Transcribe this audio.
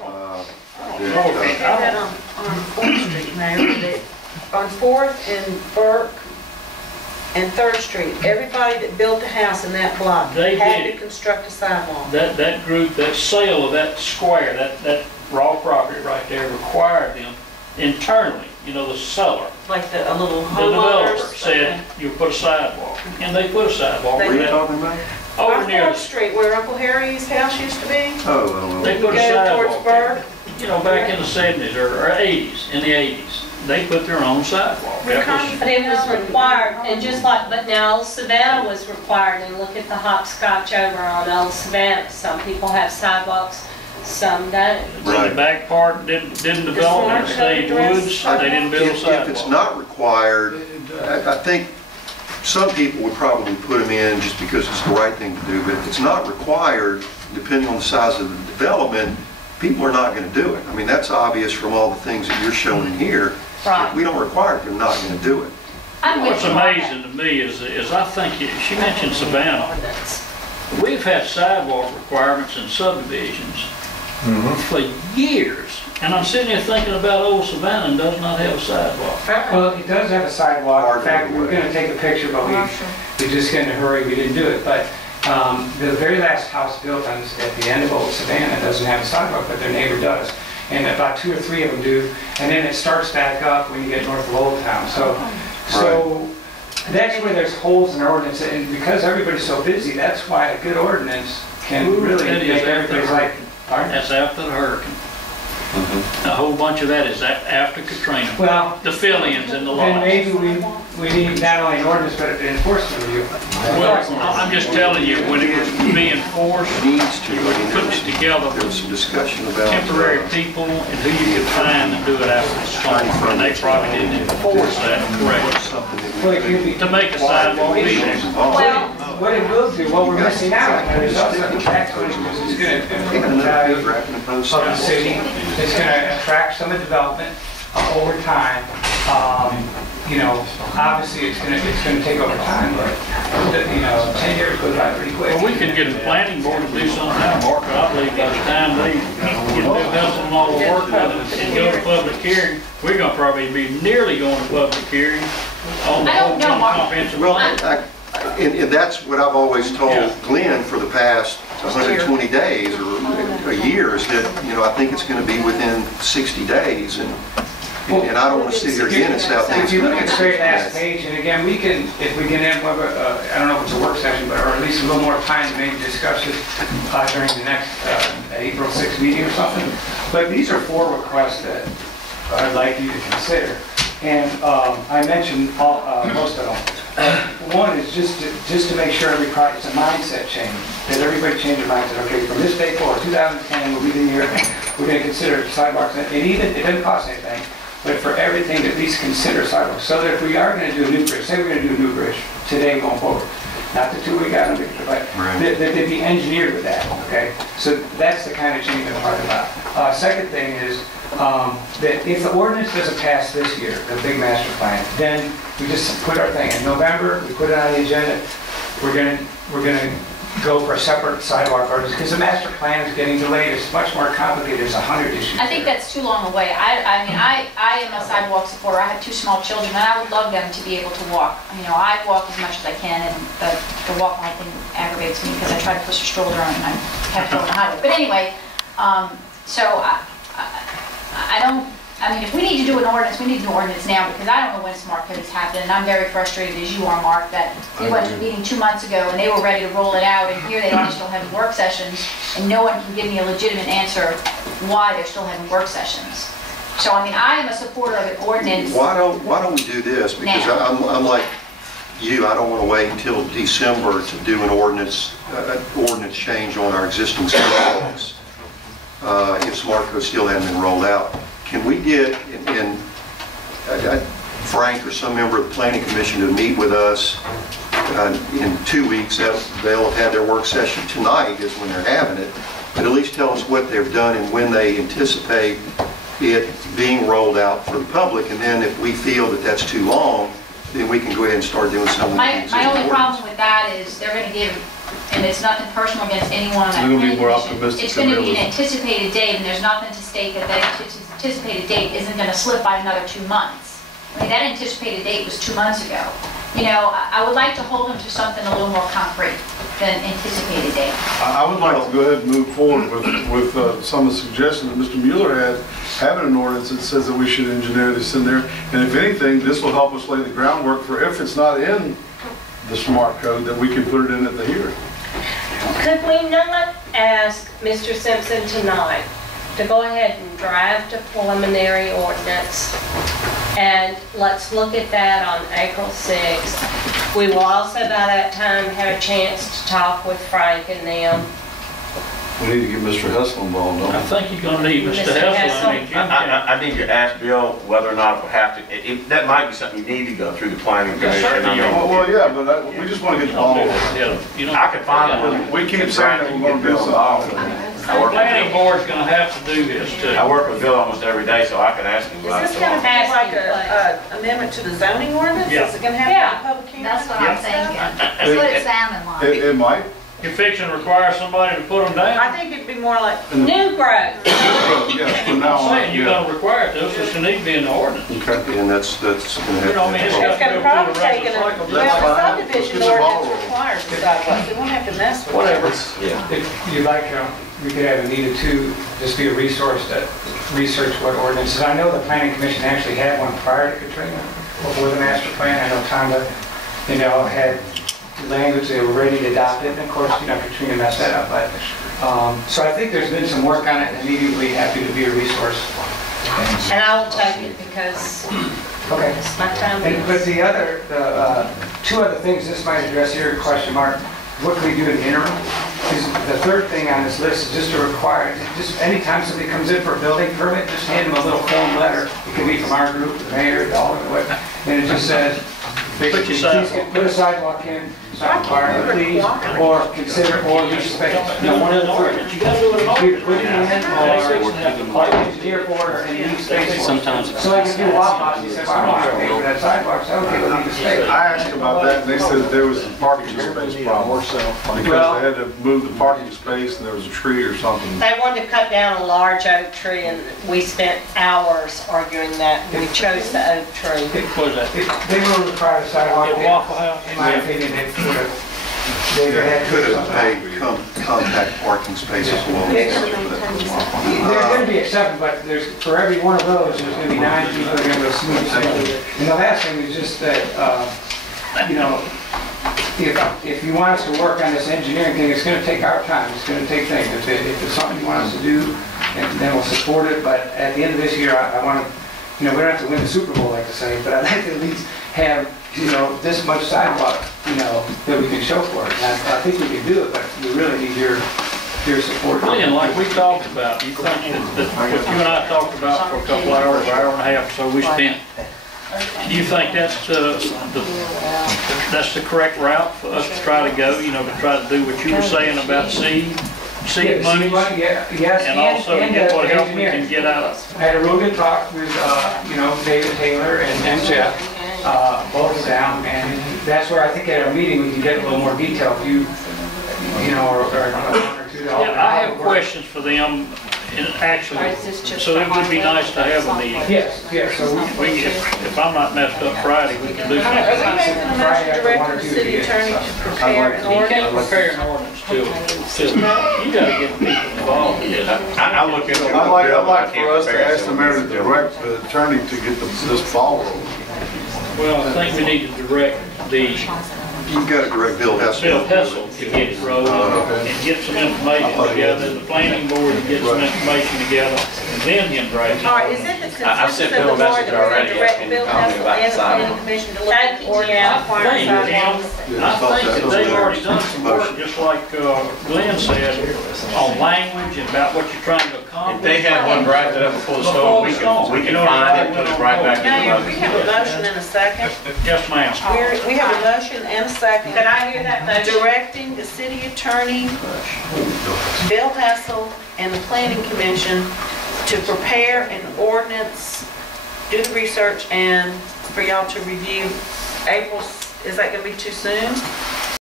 That on 4th Street, Mayor, on 4th and Burke and 3rd Street, everybody that built a house in that block had to construct a sidewalk. That group, that sale of that square, that raw property right there required them internally, you know, the seller. Like a little The developer said, you put a sidewalk, and they put a sidewalk. What are you talking about? Over near 4th Street, where Uncle Harry's house used to be. Oh, they put a sidewalk there. You know, back in the 70s or 80s, in the 80s, they put their own sidewalk. But it was required, and just like, but now Old Savannah was required, and look at the hopscotch over on Old Savannah. Some people have sidewalks, some don't. Right. The back part didn't develop and stayed woods, they didn't build sidewalks. If it's not required, I think some people would probably put them in just because it's the right thing to do, but if it's not required, depending on the size of the development, people are not going to do it. I mean, that's obvious from all the things that you're showing here. Right. If we don't require it, they're not going to do it. What's amazing to me is I think she mentioned Savannah. We've had sidewalk requirements in subdivisions for years. And I'm sitting here thinking about Old Savannah and does not have a sidewalk. Well, it does have a sidewalk. In fact, we were going to take a picture, but we just got in a hurry, we didn't do it. But the very last house built at the end of Old Savannah doesn't have a sidewalk, but their neighbor does. And about 2 or 3 of them do. And then it starts back up when you get north of Old Town. So that's where there's holes in our ordinance. And because everybody's so busy, that's why a good ordinance can really make everybody's like, pardon? That's after the hurricane. A whole bunch of that is after Katrina. Well, the fill-ins and the lots. Then maybe we need not only an ordinance but an enforcement review. Well, I'm just telling you, when it was being enforced, you were putting together There was some discussion about temporary people and who you could find and do it after the storm, and they probably didn't enforce that correctly to make a sidewalk legal. Well, what it will do, what we're missing out, and there's also the tax money, because it's going to improve the value of the city. It's going to attract some development over time. You know, obviously it's going to take over time, but you know, 10 years goes by pretty quick. Well, we can get the planning board to do something now, Mark. I believe by the time they get done all the work with it and go to public hearing, we're going to probably be nearly going to public hearing on the whole comprehensive plan. And that's what I've always told Glenn for the past 120 days or a year, is that, you know, I think it's going to be within 60 days. And I don't want to sit here again and say I think it's going to be 60 days. If you look at the very last page, and again, we can, if we can have, I don't know if it's a work session, but or at least a little more time to maybe discuss it during the next April 6th meeting or something. But these are 4 requests that I'd like you to consider. And I mentioned most of them. One is just to make sure it's a mindset change, that everybody change their mindset. Okay, from this day forward, 2010 will be the year we're going to consider sidewalks. And even, it doesn't cost anything, but for everything, at least consider sidewalks. So that if we are going to do a new bridge, say we're going to do a new bridge today going forward, not the 2 we got, but that they'd be engineered with that, okay? So that's the kind of change I'm talking about. Second thing is, that if the ordinance doesn't pass this year, the big master plan, then we just put our thing in November, we put it on the agenda, we're gonna go for a separate sidewalk ordinance, because the master plan is getting delayed, it's much more complicated, there's 100 issues. I think that's too long away. I mean, I am a sidewalk supporter, I have 2 small children, and I would love them to be able to walk. You know, I walk as much as I can, and the walk my thing aggravates me, because I try to push a stroller and I have to go on the highway. But anyway, so I mean, if we need to do an ordinance, we need to do an ordinance now, because I don't know when smart cities happen, and I'm very frustrated, as you are, Mark, that we went to a meeting 2 months ago and they were ready to roll it out, and here they are still having work sessions, and no one can give me a legitimate answer why they're still having work sessions. So, I mean, I am a supporter of an ordinance. Why don't we do this? Because I'm like you, I don't want to wait until December to do an ordinance change on our existing sidewalks. If SMART code still hasn't been rolled out. Can we get Frank or some member of the Planning Commission to meet with us in 2 weeks? They'll have had their work session tonight is when they're having it, but at least tell us what they've done and when they anticipate it being rolled out for the public. And then if we feel that that's too long, then we can go ahead and start doing some of the things. My only problem with that is they're going to give and it's nothing personal against anyone on that It'll be planning more commission. optimistic It's than gonna be an realistic. anticipated date, and there's nothing to state that that anticipated date isn't gonna slip by another 2 months. I mean, that anticipated date was 2 months ago. You know, I would like to hold them to something a little more concrete than anticipated date. I would like to go ahead and move forward with some of the suggestions that Mr. Mueller had, having an ordinance that says that we should engineer this in there. And if anything, this will help us lay the groundwork for if it's not in the smart code, that we can put it in at the hearing. Could we not ask Mr. Simpson tonight to go ahead and draft a preliminary ordinance? And let's look at that on April 6th. We will also by that time have a chance to talk with Frank and them. We need to get Mr. Hessel involved, don't we? I think you're gonna need Mr. Mr. Hessel, I mean, Jim can't. I need to ask Bill whether or not we have to, that might be something you need to go through the planning commission. certainly you will. Well, yeah, but we just want to get the ball rolling. Yeah, you know. I could find one. We keep saying that we're going to do something. I work The with planning Bill. board's gonna have to do this too. I work with Bill almost every day, so I can ask him about it. Is this gonna be like a amendment to the zoning ordinance? Yeah. Is it gonna have Yeah. a public hearing? That's what I'm thinking. That's what it sounded like. It might. You're fixing to require somebody to put them down? I think it'd be more like, New growth. Yeah, from now I'm on, saying you're yeah. gonna require it, this is gonna need to be in the ordinance. Okay. And that's gonna have You know, I mean, it's got it's gonna probably take an, well, the That's fine. subdivision Let's get the ball ordinance rolling. requires the sidewalks, we won't have to mess with it. Whatever. If you'd like, we could have Anita too, just be a resource to research what ordinances. I know the planning commission actually had one prior to Katrina, before the master plan. I know Tonda, had language, they were ready to adopt it, and of course, Katrina messed that up. But, so I think there's been some work on it, and immediately happy to be a resource. And I will take it because Okay. it's my time. But the two other things, this might address your question, Mark. What can we do in the interim? Is the third thing on this list is just to require, just anytime somebody comes in for a building permit, just hand them a little form letter. It can be from our group, the mayor, the alderman, whatever. And it just says, basically, please put a sidewalk in, it's not required, please, or consider, or lease space. One of the three. You gotta do it in Either ordinance. put it in, or engineer for it, or any lease space. Sometimes. So I can do a lot, boss, he said, well, I don't have to pay for that sidewalk, so okay, we'll leave the space. I asked about that, and they said that there was a parking space problem. Because they had to move the parking space, and there was a tree or something. They wanted to cut down a large oak tree and we spent hours arguing that. We chose the oak tree. What is that? If they were required a sidewalk, At Waffle House? in my opinion, they would have, they would have. Could have paid compact parking spaces along There's the going to be a seven, but there's, for every one of those, there's going to be 9 people that are going to go smooth sailing. And the last thing is just that, if you want us to work on this engineering thing, it's going to take our time, it's going to take things. If it's something you want us to do, then we'll support it, but at the end of this year, I want to, we don't have to win the Super Bowl, like to say, but I'd like to at least have, this much sidewalk, that we can show for it. And I think we can do it, but we really need your support. Glenn, like we talked about, you think that what you and I talked about for a couple hours, hour and a half, so we spent, do you think that's that's the correct route for us to try to go, to try to do what you were saying about seed money? Yes, And also get what help we can get out of. I had a real good talk with, David Taylor and Jeff, both of them, and that's where I think at our meeting we can get a little more detail. If you, or one or two. Yeah, I have questions for them, and actually, so it would be nice to have a meeting. Yes, so If I'm not messed up Friday, we can do Are we something. making a motion to direct the city attorney to prepare an You can't ordinance? prepare an ordinance till, you gotta get people involved in it. I look into it. I'd like for us to ask the mayor to direct the attorney to get this ball rolling. Well, I think we need to direct the You've got to direct Bill Hessel. Bill Hessel to get it rolling and get some information together, the planning board to get some information together, and then him direct. All right, is it the I consensus sent of Bill the a board message that we're going already to direct asking Bill him to Hessel about and the planning sidewalks. commission to look at the ordinance I requiring think, sidewalks? I think that they've already done some work, just like Glenn said, on language and about what you're trying to accomplish. If they had one drafted up before the storm, we can find it, put it right back in Mayor, the we have a motion and a second. Yes, ma'am. We have a motion and a second. Could I hear that motion? Directing the city attorney, Bill Hessel, and the planning commission to prepare an ordinance, do the research, and for y'all to review. April, is that gonna be too soon?